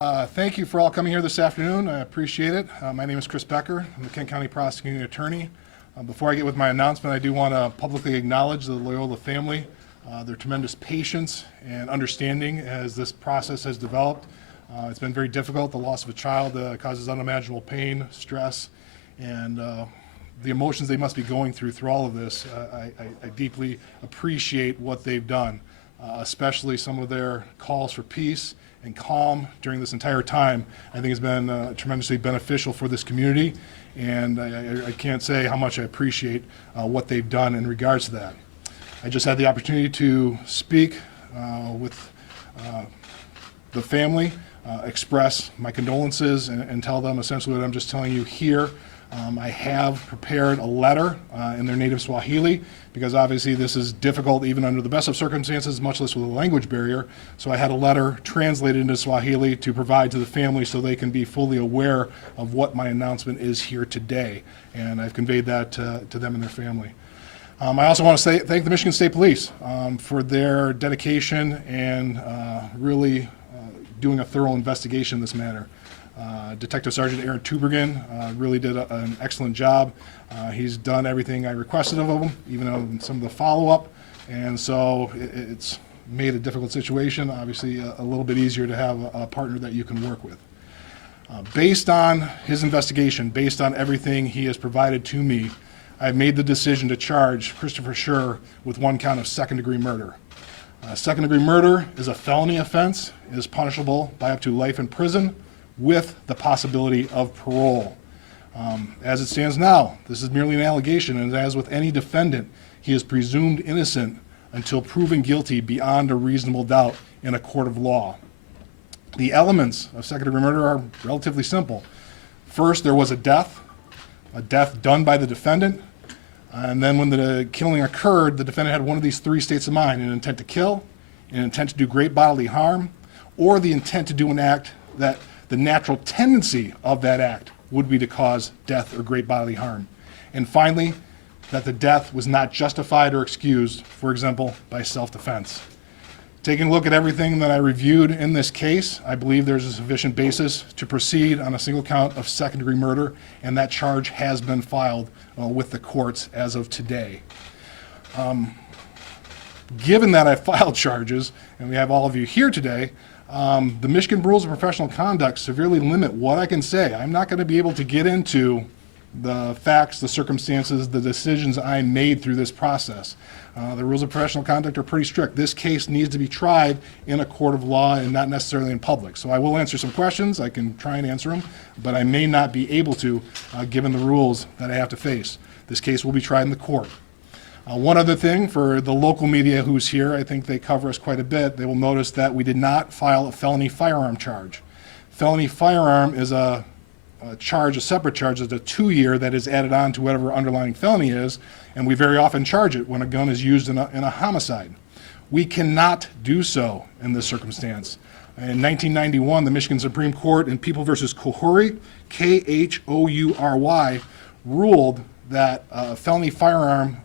Thank you for all coming here this afternoon. I appreciate it. My name is Chris Becker. I'm the Kent County Prosecuting Attorney. Before I get with my announcement, I do want to publicly acknowledge the Lyoya family, their tremendous patience and understanding as this process has developed. It's been very difficult. The loss of a child causes unimaginable pain, stress, and the emotions they must be going through all of this. I deeply appreciate what they've done, especially some of their calls for peace and calm during this entire time. I think has been tremendously beneficial for this community, and I can't say how much I appreciate what they've done in regards to that. I just had the opportunity to speak with the family, express my condolences, and tell them essentially what I'm just telling you here. I have prepared a letter in their native Swahili, because obviously this is difficult even under the best of circumstances, much less with a language barrier. So I had a letter translated into Swahili to provide to the family so they can be fully aware of what my announcement is here today. And I've conveyed that to them and their family. I also want to thank the Michigan State Police for their dedication and really doing a thorough investigation in this matter. Detective Sergeant Aaron Tubergen really did an excellent job. He's done everything I requested of him, even on some of the follow-up, and so it's made a difficult situation, obviously a little bit easier to have a partner that you can work with. Based on his investigation, based on everything he has provided to me, I've made the decision to charge Christopher Schur with one count of second-degree murder. Second-degree murder is a felony offense. It is punishable by up to life in prison, with the possibility of parole. As it stands now, this is merely an allegation, and as with any defendant, he is presumed innocent until proven guilty beyond a reasonable doubt in a court of law. The elements of second-degree murder are relatively simple. First, there was a death done by the defendant, and then when the killing occurred, the defendant had one of these three states of mind: an intent to kill, an intent to do great bodily harm, or the intent to do an act that the natural tendency of that act would be to cause death or great bodily harm. And finally, that the death was not justified or excused, for example, by self-defense. Taking a look at everything that I reviewed in this case, I believe there's a sufficient basis to proceed on a single count of second-degree murder, and that charge has been filed with the courts as of today. Given that I filed charges, and we have all of you here today, the Michigan Rules of Professional Conduct severely limit what I can say. I'm not going to be able to get into the facts, the circumstances, the decisions I made through this process. The Rules of Professional Conduct are pretty strict. This case needs to be tried in a court of law and not necessarily in public. So I will answer some questions. I can try and answer them, but I may not be able to, given the rules that I have to face. This case will be tried in the court. One other thing for the local media who's here, I think they cover us quite a bit. They will notice that we did not file a felony firearm charge. Felony firearm is a separate charge. It's a 2-year that is added on to whatever underlying felony is, and we very often charge it when a gun is used in a homicide. We cannot do so in this circumstance. In 1991, the Michigan Supreme Court in People v. Khoury, Khoury, ruled that a felony firearm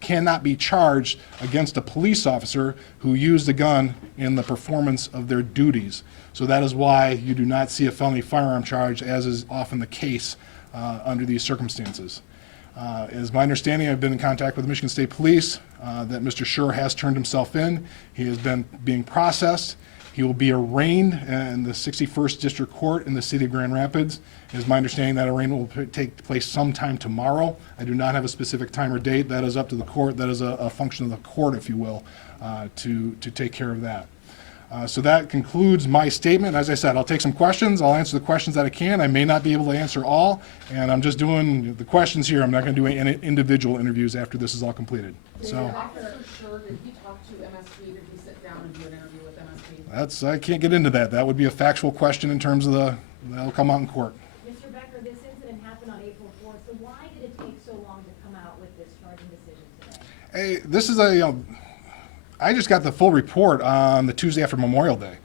cannot be charged against a police officer who used a gun in the performance of their duties. So that is why you do not see a felony firearm charge, as is often the case under these circumstances. It is my understanding, I've been in contact with the Michigan State Police, that Mr. Schur has turned himself in. He has been being processed. He will be arraigned in the 61st District Court in the city of Grand Rapids. It is my understanding that arraignment will take place sometime tomorrow. I do not have a specific time or date. That is up to the court. That is a function of the court, if you will, to take care of that. So that concludes my statement. As I said, I'll take some questions. I'll answer the questions that I can. I may not be able to answer all, and I'm just doing the questions here. I'm not going to do any individual interviews after this is all completed. So. Did he talk to MSP? Did he sit down and do an interview with MSP? I can't get into that. That would be a factual question in terms of that'll come out in court. Mr. Becker, this incident happened on April 4th, so why did it take so long to come out with this charging decision today? Hey, this is I just got the full report on the Tuesday after Memorial Day.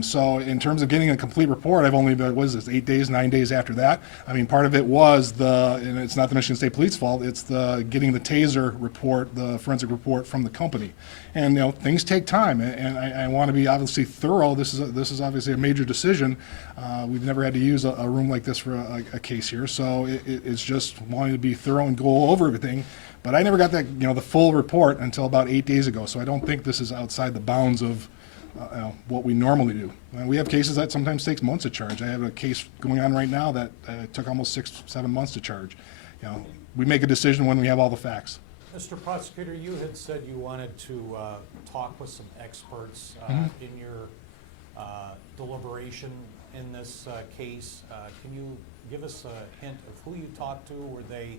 So in terms of getting a complete report, I've only been, what is this, 8 days, 9 days after that. I mean, part of it was and it's not the Michigan State Police fault, it's getting the Taser report, the forensic report from the company. And, things take time, and I want to be obviously thorough. This is obviously a major decision. We've never had to use a room like this for a case here, so it's just wanting to be thorough and go over everything. But I never got that, the full report until about 8 days ago, so I don't think this is outside the bounds of what we normally do. We have cases that sometimes takes months to charge. I have a case going on right now that took almost 6-7 months to charge. We make a decision when we have all the facts. Mr. Prosecutor, you had said you wanted to talk with some experts in your deliberation in this case. Can you give us a hint of who you talked to? Were they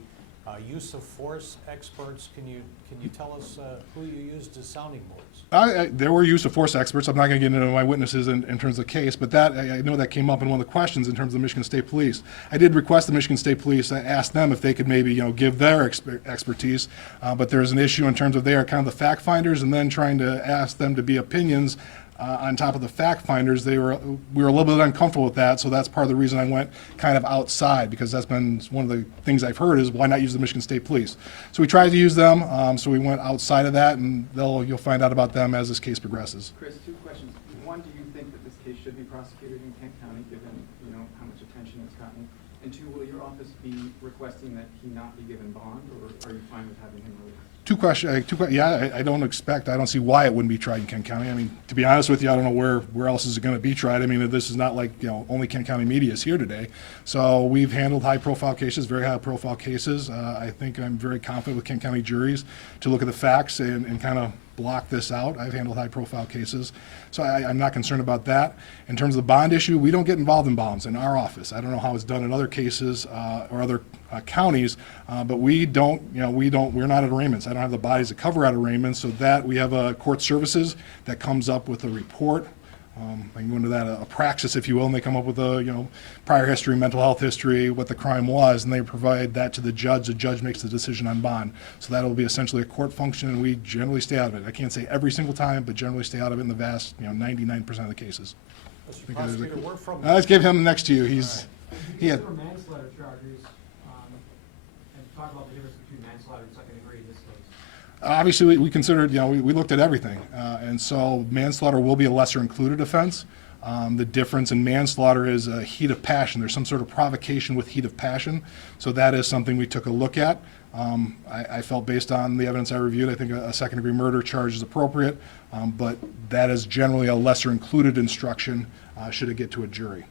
use of force experts? Can you tell us who you used as sounding boards? There were use of force experts. I'm not going to get into my witnesses in terms of the case, but that I know that came up in one of the questions in terms of the Michigan State Police. I did request the Michigan State Police, I asked them if they could maybe give their expertise, but there's an issue in terms of they are kind of the fact finders, and then trying to ask them to be opinions on top of the fact finders. We were a little bit uncomfortable with that, so that's part of the reason I went kind of outside, because that's been one of the things I've heard is why not use the Michigan State Police. So we tried to use them, so we went outside of that, and you'll find out about them as this case progresses. Chris, 2 questions. One, do you think that this case should be prosecuted in Kent County, given how much attention it's gotten? And 2, will your office be requesting that he not be given bond, or are you fine with having him released? Two questions. Yeah, I don't see why it wouldn't be tried in Kent County. I mean, to be honest with you, I don't know where else is it going to be tried. I mean, this is not like, only Kent County media is here today. So we've handled high-profile cases, very high-profile cases. I think I'm very confident with Kent County juries to look at the facts and kind of block this out. I've handled high-profile cases, so I'm not concerned about that. In terms of the bond issue, we don't get involved in bonds in our office. I don't know how it's done in other cases or other counties, but we're not at arraignments. I don't have the bodies to cover out arraignments, so that we have a court services that comes up with a report. I can go into that, a praxis, if you will, and they come up with a, prior history, mental health history, what the crime was, and they provide that to the judge. The judge makes the decision on bond. So that'll be essentially a court function, and we generally stay out of it. I can't say every single time, but generally stay out of it in the vast, 99% of the cases. Mr. Prosecutor, we're from... Let's give him next to you. He had... For manslaughter charges, and talk about the difference between manslaughter and second degree in this case. Obviously, we considered, we looked at everything, and so manslaughter will be a lesser included offense. The difference in manslaughter is a heat of passion. There's some sort of provocation with heat of passion, so that is something we took a look at. I felt based on the evidence I reviewed, I think a second-degree murder charge is appropriate, but that is generally a lesser included instruction should it get to a jury.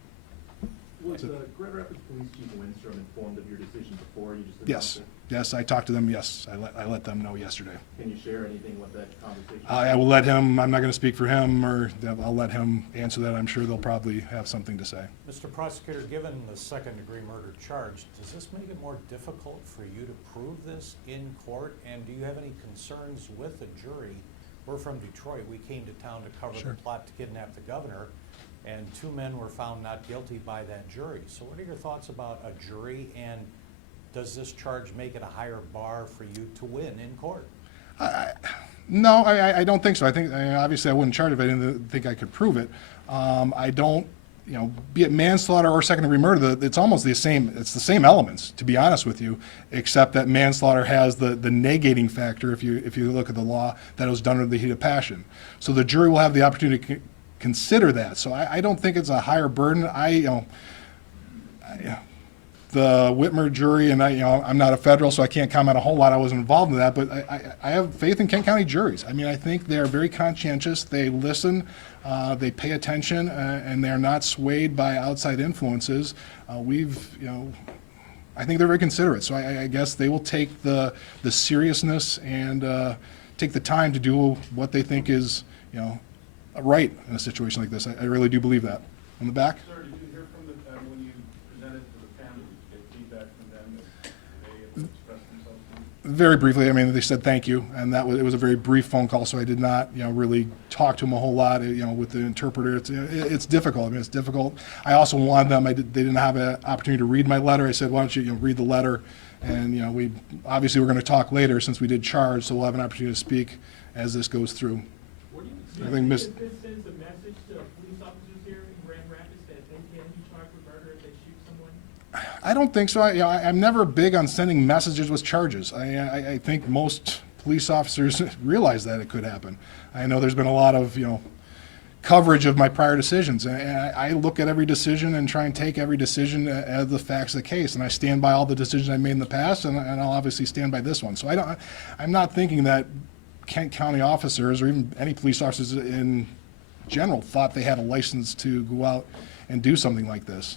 Was Grand Rapids Police Chief Winstrom informed of your decision before you just announced Yes. it? Yes, I talked to them, yes. I let them know yesterday. Can you share anything with that conversation? I will let him, I'm not going to speak for him, or I'll let him answer that. I'm sure they'll probably have something to say. Mr. Prosecutor, given the second-degree murder charge, does this make it more difficult for you to prove this in court? And do you have any concerns with the jury? We're from Detroit. We came to town to cover Sure. the plot to kidnap the governor, and 2 men were found not guilty by that jury. So what are your thoughts about a jury, and does this charge make it a higher bar for you to win in court? No, I don't think so. I think, obviously, I wouldn't charge if I didn't think I could prove it. I don't, be it manslaughter or second-degree murder, it's almost the same. It's the same elements, to be honest with you, except that manslaughter has the negating factor. If you look at the law, that it was done under the heat of passion. So the jury will have the opportunity to consider that. So I don't think it's a higher burden. The Whitmer jury, and I'm not a federal, so I can't comment a whole lot. I wasn't involved in that, but I have faith in Kent County juries. I mean, I think they're very conscientious. They listen, they pay attention, and they're not swayed by outside influences. I think they're very considerate. So I guess they will take the seriousness and take the time to do what they think is, right in a situation like this. I really do believe that. In the back? Sir, did you hear from when you presented to the family, did you get feedback from them that they expressed themselves to you? Very briefly. I mean, they said thank you, and it was a very brief phone call, so I did not, really talk to them a whole lot. With the interpreter, it's difficult. I mean, it's difficult. I also wanted them. They didn't have an opportunity to read my letter. I said, why don't you, read the letter, and we obviously we're going to talk later since we did charge, so we'll have an opportunity to speak as this goes through. What do you I think this sends a message to police officers I don't think so. I'm never big on sending messages with charges. I think most police officers realize that it could happen. I know there's been a lot of, coverage of my prior decisions. And I look at every decision and try and take every decision as the facts of the case. And I stand by all the decisions I made in the past, and I'll obviously stand by this one. So I'm not thinking that Kent County officers or even any police officers in general thought they had a license to go out and do something like this.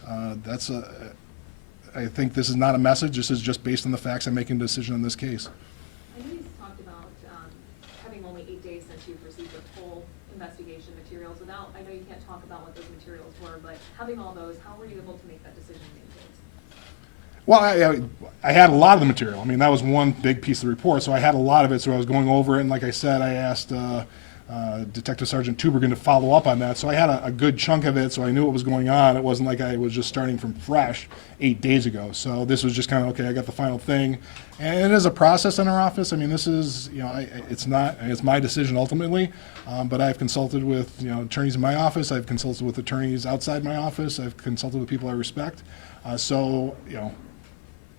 I think this is not a message. This is just based on the facts. I'm making a decision in this case. I know you talked about having only 8 days since you've received the full investigation materials without, I know you can't talk about what those materials were, but having all those, how were you able to make that decision in 8 days? Well, I had a lot of the material. I mean, that was one big piece of the report, so I had a lot of it, so I was going over it, and like I said, I asked Detective Sergeant Tubergen to follow up on that, so I had a good chunk of it, so I knew what was going on. It wasn't like I was just starting from fresh 8 days ago, so this was just kind of, okay, I got the final thing. And it is a process in our office. I mean, this is, it's my decision ultimately, but I've consulted with, attorneys in my office, I've consulted with attorneys outside my office, I've consulted with people I respect, so,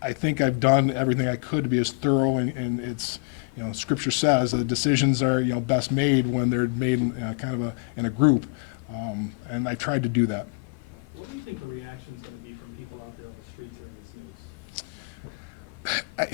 I think I've done everything I could to be as thorough, and it's, Scripture says that decisions are, best made when they're made in in a group, and I tried to do that. What do you think the reaction's gonna be from people out there on the street during this news?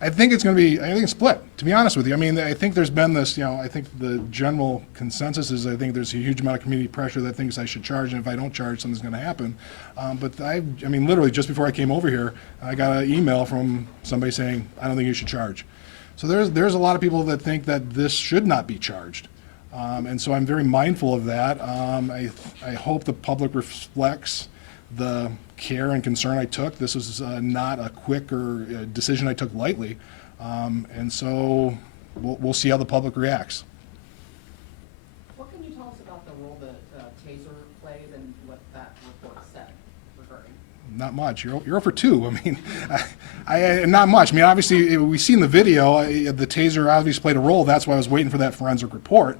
I think it's going to be, I think it's split, to be honest with you. I mean, I think there's been this, I think the general consensus is I think there's a huge amount of community pressure that thinks I should charge, and if I don't charge, something's going to happen. But I mean, literally, just before I came over here, I got an email from somebody saying, I don't think you should charge. So there's a lot of people that think that this should not be charged. And so I'm very mindful of that. I hope the public reflects the care and concern I took. This was not a quick or decision I took lightly, and so we'll see how the public reacts. What can you tell us about the role that Taser played and what that report said regarding? Not much. You're for 2. I mean, not much. I mean, obviously, we see in the video, the Taser obviously played a role. That's why I was waiting for that forensic report.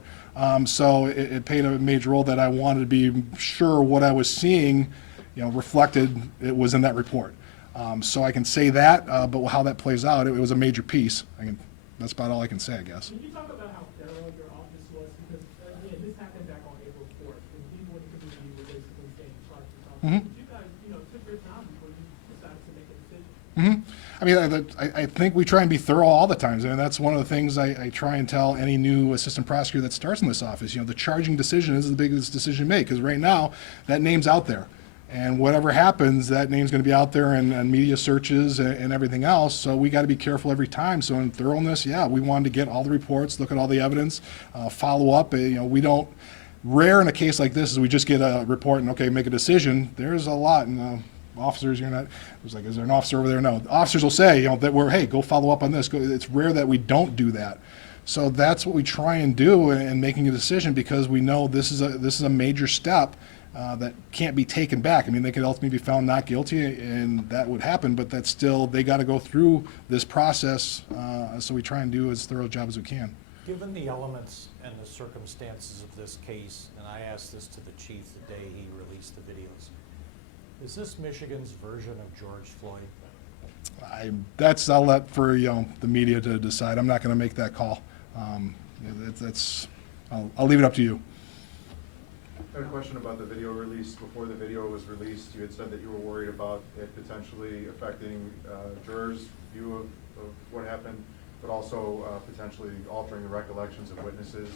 So it played a major role that I wanted to be sure what I was seeing reflected, it was in that report. So I can say that, but how that plays out, it was a major piece. That's about all I can say, I guess. Can you talk about how thorough your office was? Because, again, this happened back on April 4th, and people in the community were basically saying, but you guys, took your time before you decided to make a decision. I mean, I think we try and be thorough all the time. I mean, that's one of the things I try and tell any new assistant prosecutor that starts in this office. The charging decision is the biggest decision you make, because right now, that name's out there. And whatever happens, that name's going to be out there in media searches and everything else. So we got to be careful every time. So in thoroughness, yeah, we wanted to get all the reports, look at all the evidence, follow up. We don't. Rare in a case like this is we just get a report and okay, make a decision. There's a lot, and officers, you're not. It was like, is there an officer over there? No, officers will say, that we're, hey, go follow up on this. It's rare that we don't do that. So that's what we try and do in making a decision, because we know this is a major step. That can't be taken back. I mean, they could ultimately be found not guilty, and that would happen, but that's still, they got to go through this process, so we try and do as thorough a job as we can. Given the elements and the circumstances of this case, and I asked this to the chief the day he released the videos, is this Michigan's version of George Floyd? I'll let for the media to decide. I'm not going to make that call. I'll leave it up to you. I had a question about the video release. Before the video was released, you had said that you were worried about it potentially affecting jurors' view of what happened, but also potentially altering the recollections of witnesses.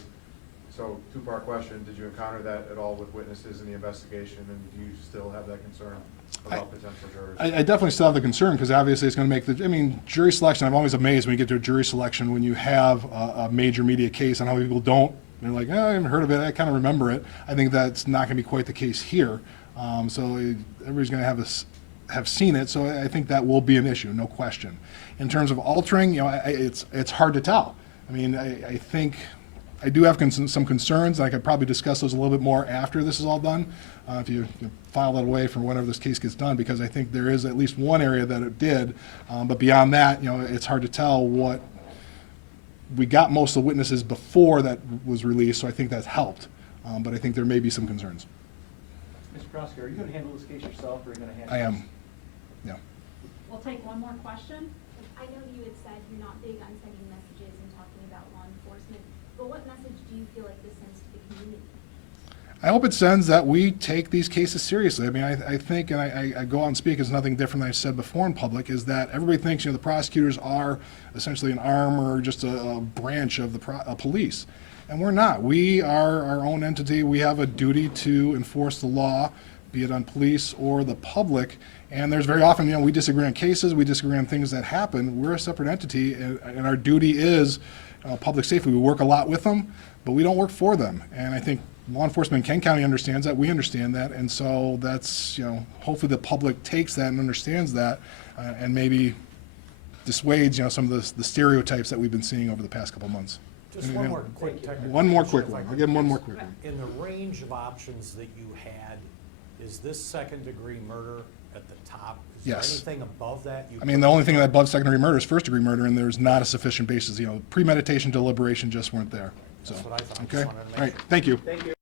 So, 2-part question, did you encounter that at all with witnesses in the investigation, and do you still have that concern about potential jurors? I definitely still have the concern, because obviously it's going to make jury selection, I'm always amazed when you get to a jury selection when you have a major media case and how people don't. They're like, oh, I haven't heard of it, I kind of remember it. I think that's not going to be quite the case here. So everybody's going to have seen it, so I think that will be an issue, no question. In terms of altering, it's hard to tell. I mean, I think I do have some concerns. I could probably discuss those a little bit more after this is all done, if you file that away for whenever this case gets done, because I think there is at least one area that it did, but beyond that, it's hard to tell what. We got most of the witnesses before that was released, so I think that's helped. But I think there may be some concerns. Mr. Prosecutor, are you gonna handle this case yourself, or are you gonna handle? I am, yeah. We'll take one more question. I know you had said you're not big on sending messages and talking about law enforcement, but what message do you feel like this sends to the community? I hope it sends that we take these cases seriously. I mean, I think, and I go out and speak, it's nothing different than I've said before in public, is that everybody thinks, the prosecutors are essentially an arm or just a branch of the police. And we're not. We are our own entity. We have a duty to enforce the law, be it on police or the public. And there's very often, we disagree on cases, we disagree on things that happen. We're a separate entity, and our duty is public safety. We work a lot with them, but we don't work for them. And I think law enforcement in Kent County understands that, we understand that, and so that's, hopefully the public takes that and understands that, and maybe dissuades, some of the stereotypes that we've been seeing over the past couple of months. Just one more quick technical. One more quick question, one. if I I'll could. give him one more quick one. In the range of options that you had, is this second-degree murder at the top? Is there Yes. anything above that? I mean, the only thing above second-degree murder is first-degree murder, and there's not a sufficient basis, premeditation, deliberation just weren't there. So, That's what I thought. Just okay? wanted to make All right, sure. thank you. Thank you.